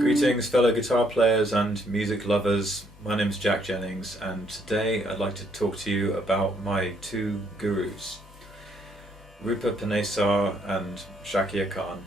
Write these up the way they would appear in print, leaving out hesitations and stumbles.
Greetings fellow guitar players and music lovers, my name is Jack Jennings and today I'd like to talk to you about my two gurus, Rupa Panesar and Shakir Khan.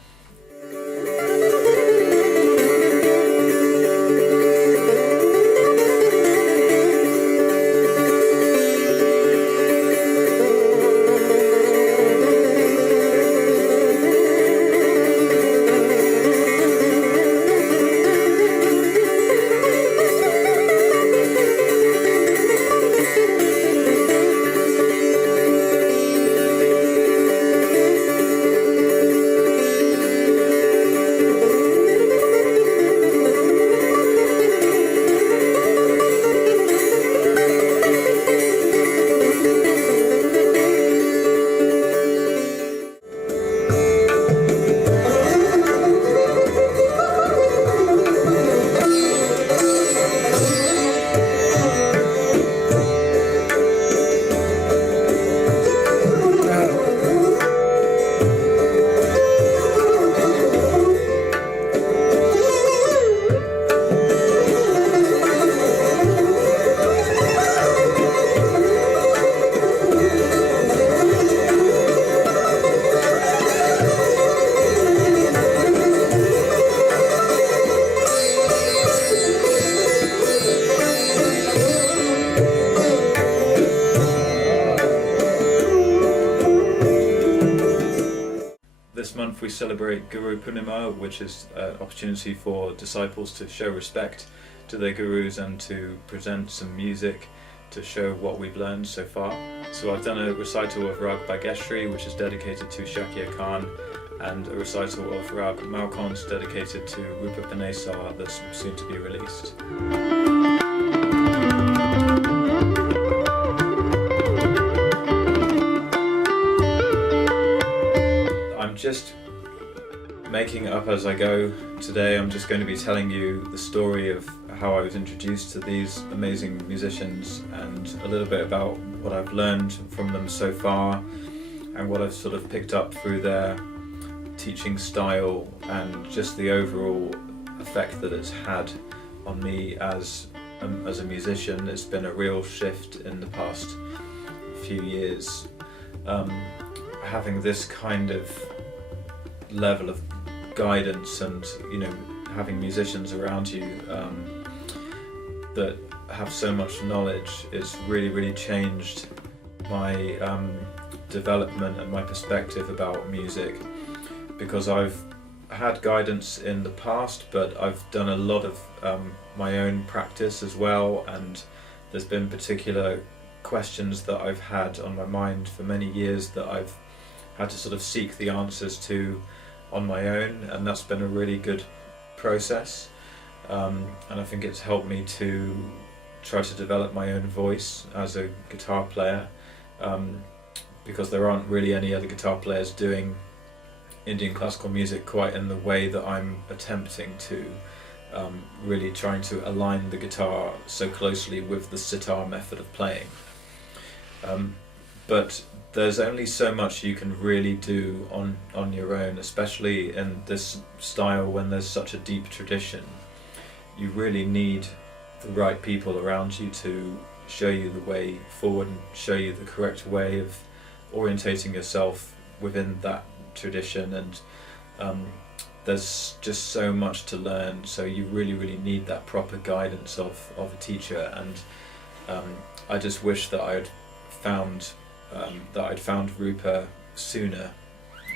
This month we celebrate Guru Purnima, which is an opportunity for disciples to show respect to their gurus and to present some music to show what we've learned so far. So I've done a recital of raagbageshree, which is dedicated to Shakir Khan, and a recital of Raag Malkons dedicated to Rupa Panesar that's soon to be released. I'm just making it up as I go. Today I'm just going to be telling you the story of how I was introduced to these amazing musicians and a little bit about what I've learned from them so far and what I've sort of picked up through their teaching style and just the overall effect that it's had on me as a musician. It's been a real shift in the past few years. Having this kind of level of guidance and having musicians around you that have so much knowledge, it's really changed my development and my perspective about music, because I've had guidance in the past but I've done a lot of my own practice as well, and there's been particular questions that I've had on my mind for many years that I've had to sort of seek the answers to on my own, and that's been a really good process, and I think it's helped me to try to develop my own voice as a guitar player, because there aren't really any other guitar players doing Indian classical music quite in the way that I'm attempting to, really trying to align the guitar so closely with the sitar method of playing. But there's only so much you can really do on your own, especially in this style when there's such a deep tradition. You really need the right people around you to show you the way forward and show you the correct way of orientating yourself within that tradition, and there's just so much to learn, so you really need that proper guidance of a teacher, and I just wish that I'd found Rupa sooner,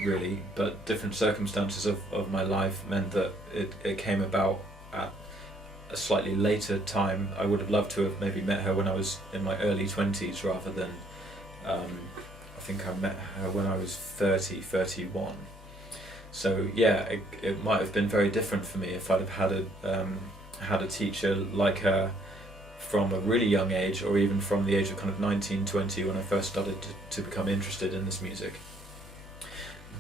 really, but different circumstances of my life meant that it came about at a slightly later time. I would have loved to have maybe met her when I was in my early 20s rather than, I think I met her when I was 30, 31. So yeah, it might have been very different for me if I'd have had a teacher like her from a really young age, or even from the age of kind of 19, 20 when I first started to become interested in this music.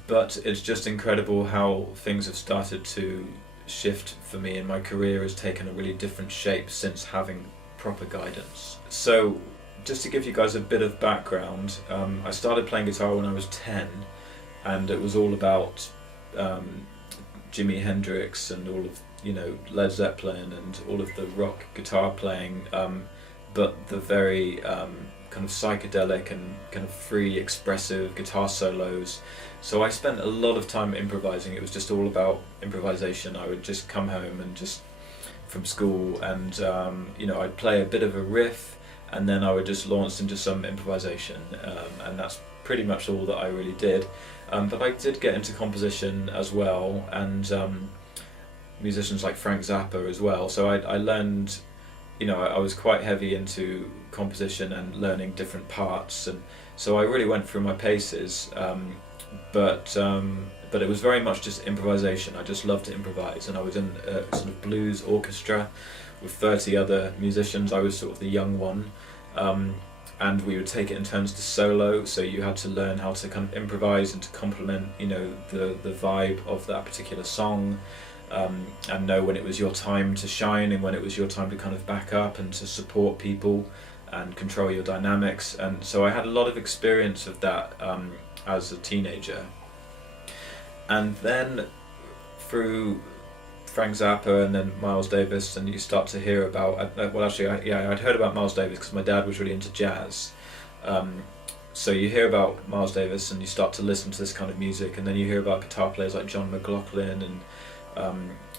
But it's just incredible how things have started to shift for me, and my career has taken a really different shape since having proper guidance. So just to give you guys a bit of background, I started playing guitar when I was 10, and it was all about Jimi Hendrix and all of, you know, Led Zeppelin and all of the rock guitar playing, but the very kind of psychedelic and kind of free, expressive guitar solos. So I spent a lot of time improvising. It was just all about improvisation. I would just come home and just from school, and you know, I'd play a bit of a riff, and then I would just launch into some improvisation, and that's pretty much all that I really did. But I did get into composition as well, and musicians like Frank Zappa as well. So I learned, you know, I was quite heavy into composition and learning different parts, and so I really went through my paces. But it was very much just improvisation. I just loved to improvise, and I was in a sort of blues orchestra with 30 other musicians. I was sort of the young one, and we would take it in turns to solo, so you had to learn how to kind of improvise and to complement, you know, the vibe of that particular song, and know when it was your time to shine and when it was your time to kind of back up and to support people and control your dynamics. And so I had a lot of experience of that as a teenager. And then through Frank Zappa and then Miles Davis, and you start to hear about, well actually I'd heard about Miles Davis because my dad was really into jazz. So you hear about Miles Davis and you start to listen to this kind of music, and then you hear about guitar players like John McLaughlin, and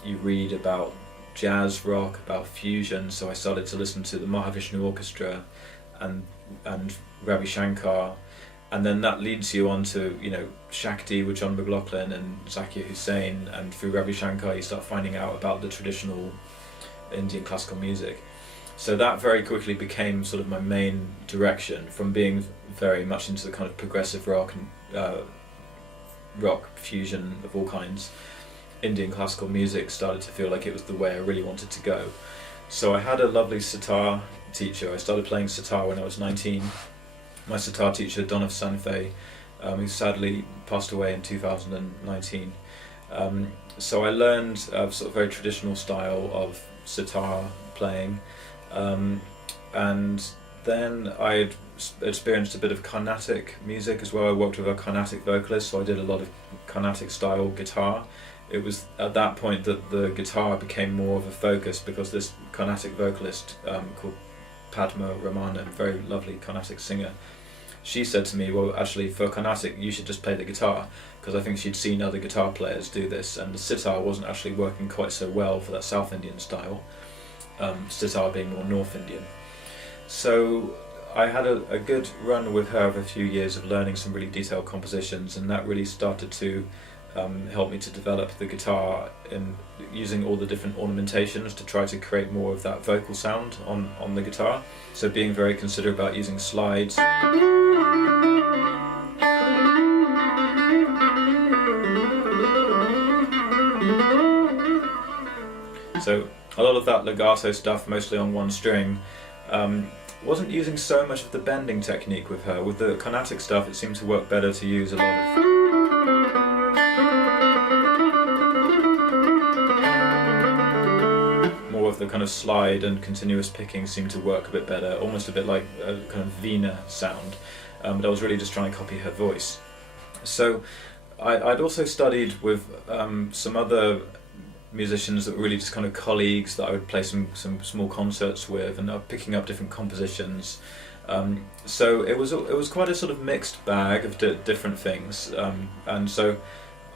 you read about jazz rock, about fusion. So I started to listen to the Mahavishnu Orchestra and Ravi Shankar, and then that leads you on to, you know, Shakti with John McLaughlin and Zakir Hussain, and through Ravi Shankar you start finding out about the traditional Indian classical music. So that very quickly became sort of my main direction, from being very much into the kind of progressive rock and rock fusion of all kinds. Indian classical music started to feel like it was the way I really wanted to go. So I had a lovely sitar teacher. I started playing sitar when I was 19. My sitar teacher, Donav Sanfei, who sadly passed away in 2019. So I learned a sort of very traditional style of sitar playing, and then I experienced a bit of Carnatic music as well. I worked with a Carnatic vocalist, so I did a lot of Carnatic style guitar. It was at that point that the guitar became more of a focus, because this Carnatic vocalist called Padma Ramana, a very lovely Carnatic singer, she said to me, well actually for Carnatic you should just play the guitar, because I think she'd seen other guitar players do this, and the sitar wasn't actually working quite so well for that South Indian style, sitar being more North Indian. So I had a good run with her of a few years of learning some really detailed compositions, and that really started to help me to develop the guitar in using all the different ornamentations to try to create more of that vocal sound on the guitar. So being very considerate about using slides. So a lot of that legato stuff, mostly on one string. Wasn't using so much of the bending technique with her. With the Carnatic stuff it seemed to work better to use a lot of more of the kind of slide and continuous picking seemed to work a bit better, almost a bit like a kind of Veena sound, but I was really just trying to copy her voice. So I'd also studied with some other musicians that were really just kind of colleagues that I would play some small concerts with, and picking up different compositions. So it was quite a sort of mixed bag of different things, and so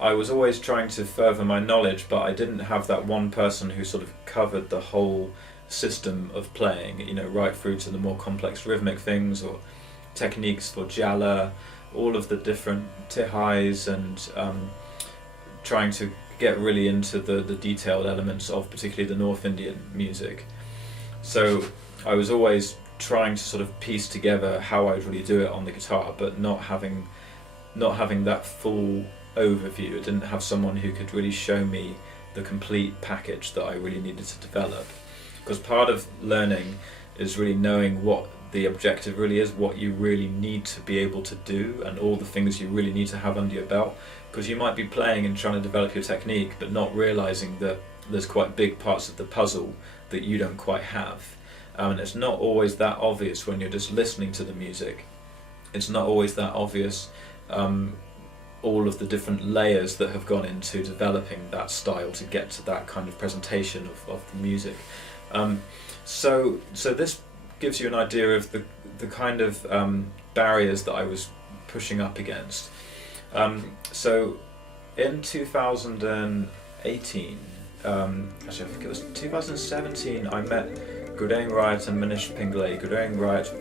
I was always trying to further my knowledge, but I didn't have that one person who sort of covered the whole system of playing, you know, right through to the more complex rhythmic things or techniques for jala, all of the different tihais, and trying to get really into the detailed elements of particularly the North Indian music. So I was always trying to sort of piece together how I'd really do it on the guitar, but not having that full overview. I didn't have someone who could really show me the complete package that I really needed to develop, because part of learning is really knowing what the objective really is, what you really need to be able to do, and all the things you really need to have under your belt, because you might be playing and trying to develop your technique but not realizing that there's quite big parts of the puzzle that you don't quite have. And it's not always that obvious when you're just listening to the music. It's not always that obvious all of the different layers that have gone into developing that style to get to that kind of presentation of the music. So this gives you an idea of the kind of barriers that I was pushing up against. So in 2018, actually I think it was 2017, I met Gurdain and Manish Pinglay. Gurdain,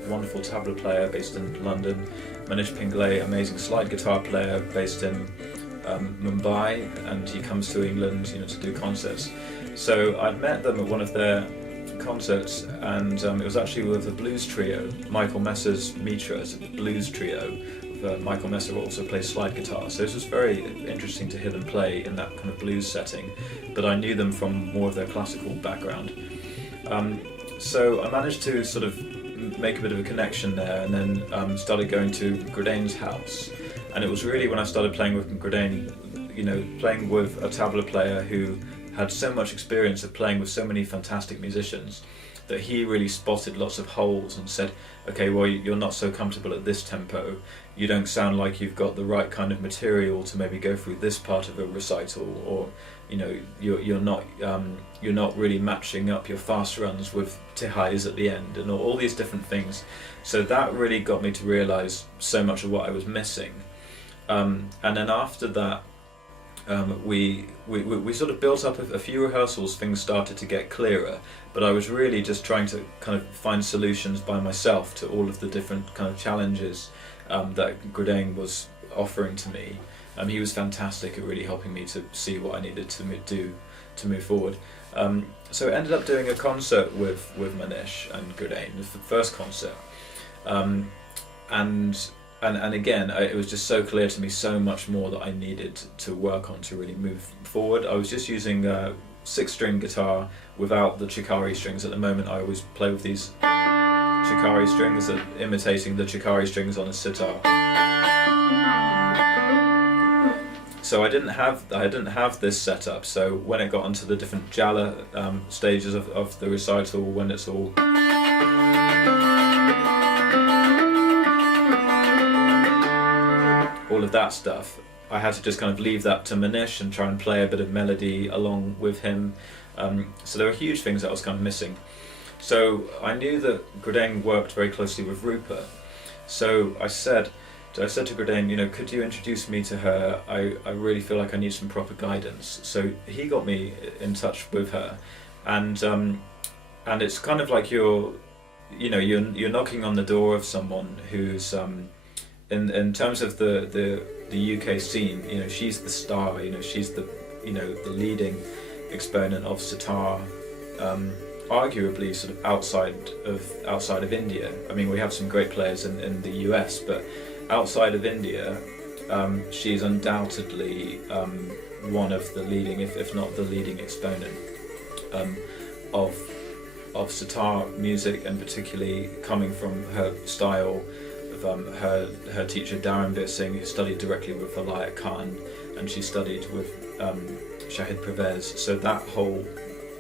wonderful tabla player based in London. Manish Pinglay, amazing slide guitar player based in Mumbai, and he comes to England, to do concerts. So I'd met them at one of their concerts, and it was actually with a blues trio. Michael Messer's Mitra is a blues trio. Michael Messer also plays slide guitar, so this was very interesting to hear them play in that kind of blues setting, but I knew them from more of their classical background. So I managed to sort of make a bit of a connection there, and then started going to Gurdain's house. And it was really when I started playing with Gurdain, playing with a tabla player who had so much experience of playing with so many fantastic musicians, that he really spotted lots of holes and said, okay, well, you're not so comfortable at this tempo, you don't sound like you've got the right kind of material to maybe go through this part of a recital, or you're not really matching up your fast runs with tihais at the end, and all these different things. So that really got me to realise so much of what I was missing. And then after that, we sort of built up a few rehearsals, things started to get clearer, but I was really just trying to kind of find solutions by myself to all of the different kind of challenges that Gurdain was offering to me. He was fantastic at really helping me to see what I needed to do to move forward. So I ended up doing a concert with Manish and Gurdain, the first concert. And again, it was just so clear to me so much more that I needed to work on to really move forward. I was just using a 6-string guitar without the Shakir strings. At the moment I always play with these Shakir strings, imitating the Shakir strings on a sitar. So I didn't have this setup, so when it got onto the different jala stages of the recital, when it's all of that stuff, I had to just kind of leave that to Manish and try and play a bit of melody along with him. So there were huge things that I was kind of missing. So I knew that Gurdain worked very closely with Rupa. So I said to Gurdain, could you introduce me to her? I really feel like I need some proper guidance. So he got me in touch with her, and it's kind of like you're knocking on the door of someone who's in terms of the UK scene, she's the star, she's the the leading exponent of sitar, arguably sort of outside of India. I mean, we have some great players in the US, but outside of India, she's undoubtedly one of the leading, if not the leading exponent of sitar music, and particularly coming from her style. Her teacher Dharanveer Singh, who studied directly with Vilayat Khan, and she studied with Shahid Pervez. So that whole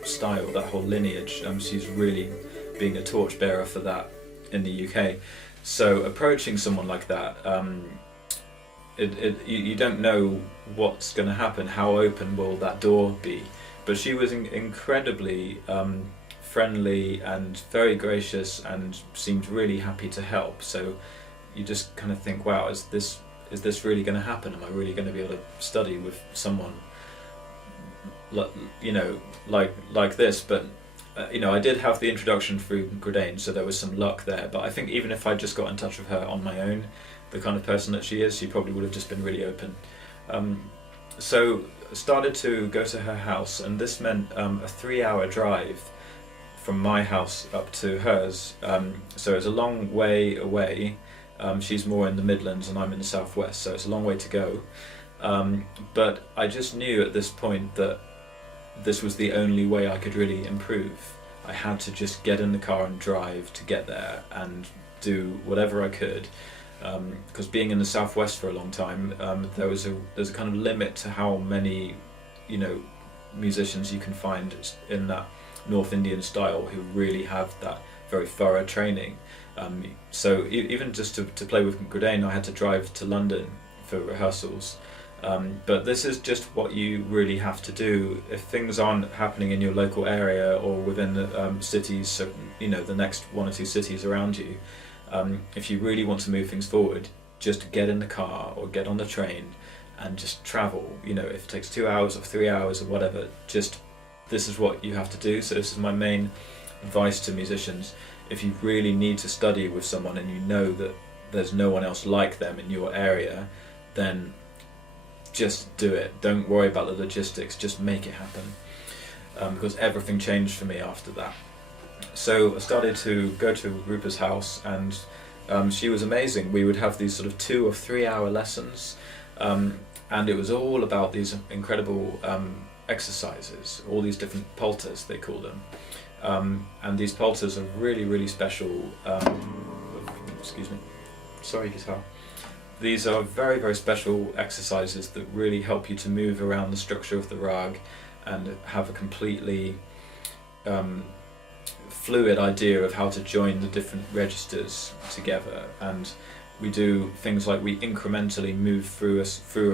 style, that whole lineage, she's really being a torchbearer for that in the UK. So approaching someone like that, you don't know what's going to happen, how open will that door be. But she was incredibly friendly and very gracious, and seemed really happy to help. So you just kind of think, wow, is this really going to happen? Am I really going to be able to study with someone like this? But I did have the introduction through Gurdain, so there was some luck there. But I think even if I just got in touch with her on my own, the kind of person that she is, she probably would have just been really open. So I started to go to her house, and this meant a 3-hour drive from my house up to hers. So it's a long way away. She's more in the Midlands and I'm in the Southwest, so it's a long way to go. But I just knew at this point that this was the only way I could really improve. I had to just get in the car and drive to get there and do whatever I could. Because being in the Southwest for a long time, there's a kind of limit to how many, musicians you can find in that North Indian style who really have that very thorough training. So even just to play with Gurdain, I had to drive to London for rehearsals. But this is just what you really have to do. If things aren't happening in your local area or within the cities, so, you know, the next 1 or 2 cities around you, if you really want to move things forward, just get in the car or get on the train and just travel. You know, if it takes 2 hours or 3 hours or whatever, just this is what you have to do. So this is my main advice to musicians. If you really need to study with someone and you know that there's no one else like them in your area, then just do it. Don't worry about the logistics, just make it happen. Because everything changed for me after that. So I started to go to Rupa's house, and she was amazing. We would have these sort of 2 or 3 hour lessons, and it was all about these incredible exercises, all these different polters, they call them. And these polters are really, really special. Excuse me. Sorry, guitar. These are very, very special exercises that really help you to move around the structure of the rag and have a completely fluid idea of how to join the different registers together. And we do things like we incrementally move through a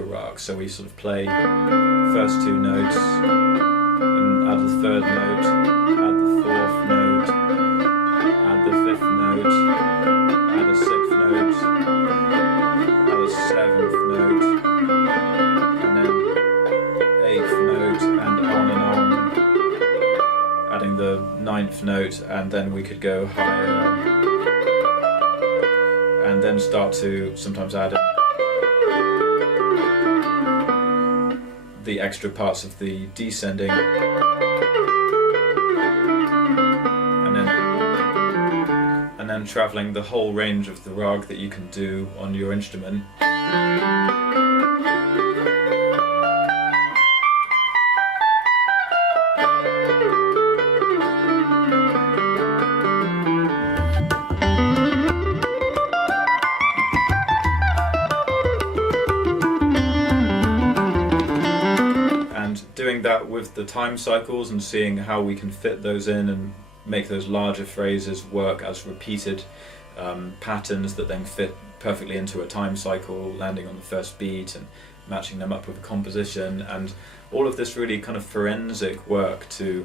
rag. So we sort of play first 2 notes, and add the 3rd note, add the 4th note, add the 5th note, add a 6th note, add a 7th note, and then 8th note, and on, adding the 9th note, and then we could go higher, and then start to sometimes add in the extra parts of the descending, and then travelling the whole range of the rag that you can do on your instrument. Doing that with the time cycles and seeing how we can fit those in and make those larger phrases work as repeated patterns that then fit perfectly into a time cycle, landing on the first beat and matching them up with a composition, and all of this really kind of forensic work to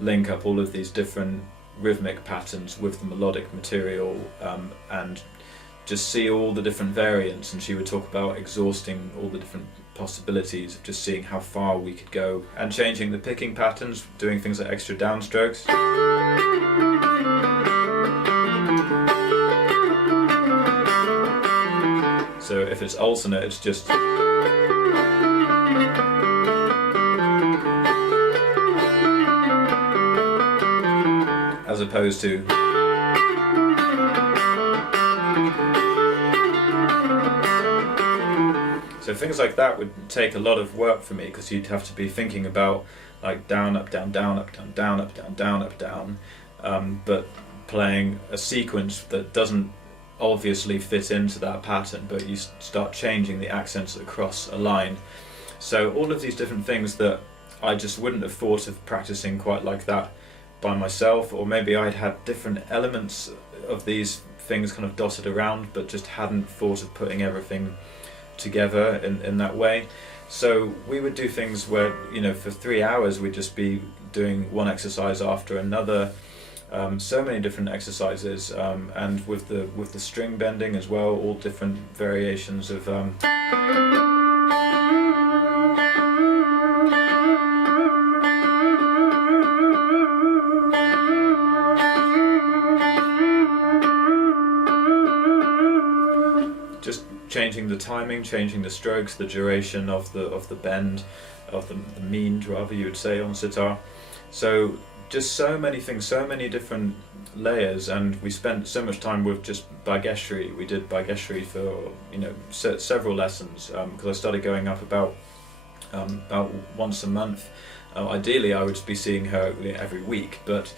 link up all of these different rhythmic patterns with the melodic material, and just see all the different variants. And she would talk about exhausting all the different possibilities of just seeing how far we could go and changing the picking patterns, doing things like extra downstrokes. So if it's alternate, it's just as opposed to so things like that would take a lot of work for me, because you'd have to be thinking about like down, up, down, down, up, down, down, up, down, down, up, down, but playing a sequence that doesn't obviously fit into that pattern, but you start changing the accents across a line. So all of these different things that I just wouldn't have thought of practicing quite like that by myself, or maybe I'd had different elements of these things kind of dotted around, but just hadn't thought of putting everything together in that way. So we would do things where, you know, for 3 hours we'd just be doing one exercise after another, so many different exercises, and with the string bending as well, all different variations of just changing the timing, changing the strokes, the duration of the bend, of the mean, rather, you would say, on sitar. So just so many things, so many different layers, and we spent so much time with just raagbageshree. We did raagbageshree for, you know, several lessons, because I started going up about once a month. Ideally I would be seeing her every week, but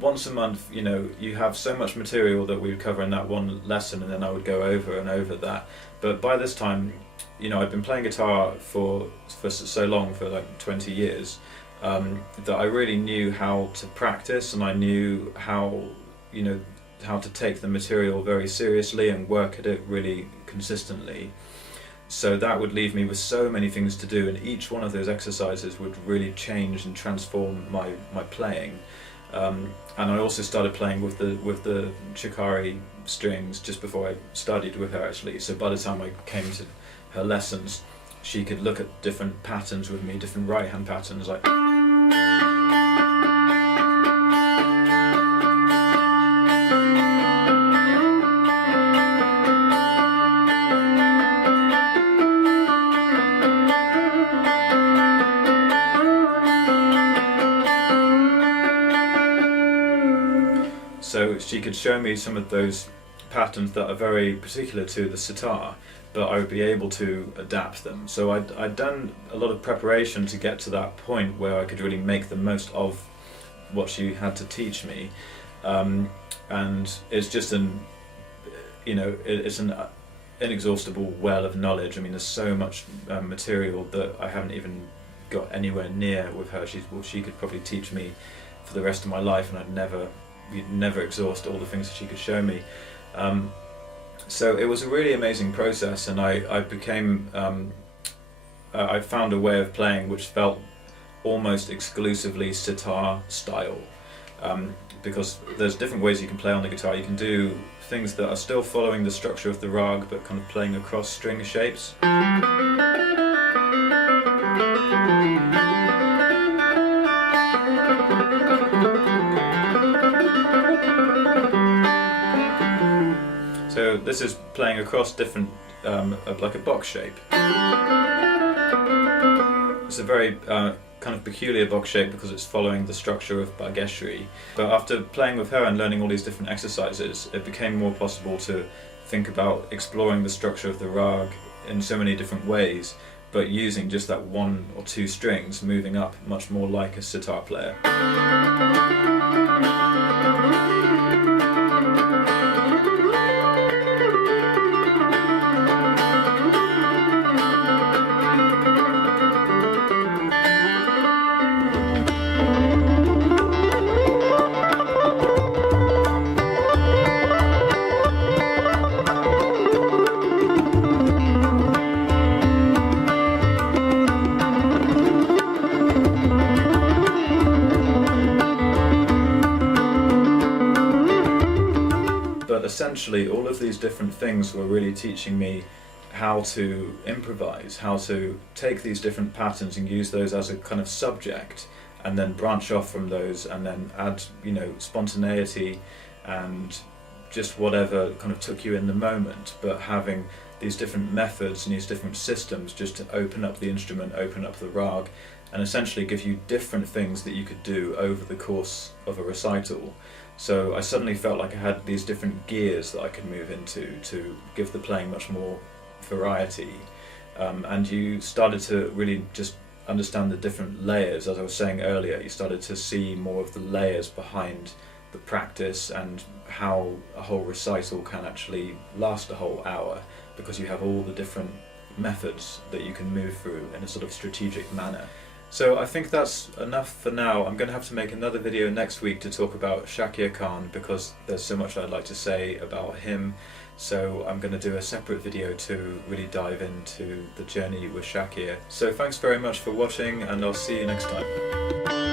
once a month, you know, you have so much material that we would cover in that one lesson, and then I would go over and over that. But by this time, you know, I've been playing guitar for so long, for like 20 years, that I really knew how to practice, and I knew how you know, how to take the material very seriously and work at it really consistently. So that would leave me with so many things to do, and each one of those exercises would really change and transform my playing. And I also started playing with the Shakir strings just before I studied with her, actually. So by the time I came to her lessons, she could look at different patterns with me, different right hand patterns, like. So she could show me some of those patterns that are very particular to the sitar, but I would be able to adapt them. So I'd done a lot of preparation to get to that point where I could really make the most of what she had to teach me. And it's just it's an inexhaustible well of knowledge. I mean, there's so much material that I haven't even got anywhere near with her. She could probably teach me for the rest of my life, and you'd never exhaust all the things that she could show me. So it was a really amazing process, and I became, I found a way of playing which felt almost exclusively sitar style, because there's different ways you can play on the guitar. You can do things that are still following the structure of the rag, but kind of playing across string shapes. So this is playing across different, like a box shape. It's a very kind of peculiar box shape because it's following the structure of raagbageshree. But after playing with her and learning all these different exercises, it became more possible to think about exploring the structure of the rag in so many different ways, but using just that 1 or 2 strings, moving up much more like a sitar player. But essentially all of these different things were really teaching me how to improvise, how to take these different patterns and use those as a kind of subject, and then branch off from those and then add, spontaneity and just whatever kind of took you in the moment, but having these different methods and these different systems just to open up the instrument, open up the rag, and essentially give you different things that you could do over the course of a recital. So I suddenly felt like I had these different gears that I could move into to give the playing much more variety. And you started to really just understand the different layers. As I was saying earlier, you started to see more of the layers behind the practice and how a whole recital can actually last a whole hour, because you have all the different methods that you can move through in a sort of strategic manner. So I think that's enough for now. I'm going to have to make another video next week to talk about Shakir Khan, because there's so much I'd like to say about him. So I'm going to do a separate video to really dive into the journey with Shakir. So thanks very much for watching, and I'll see you next time.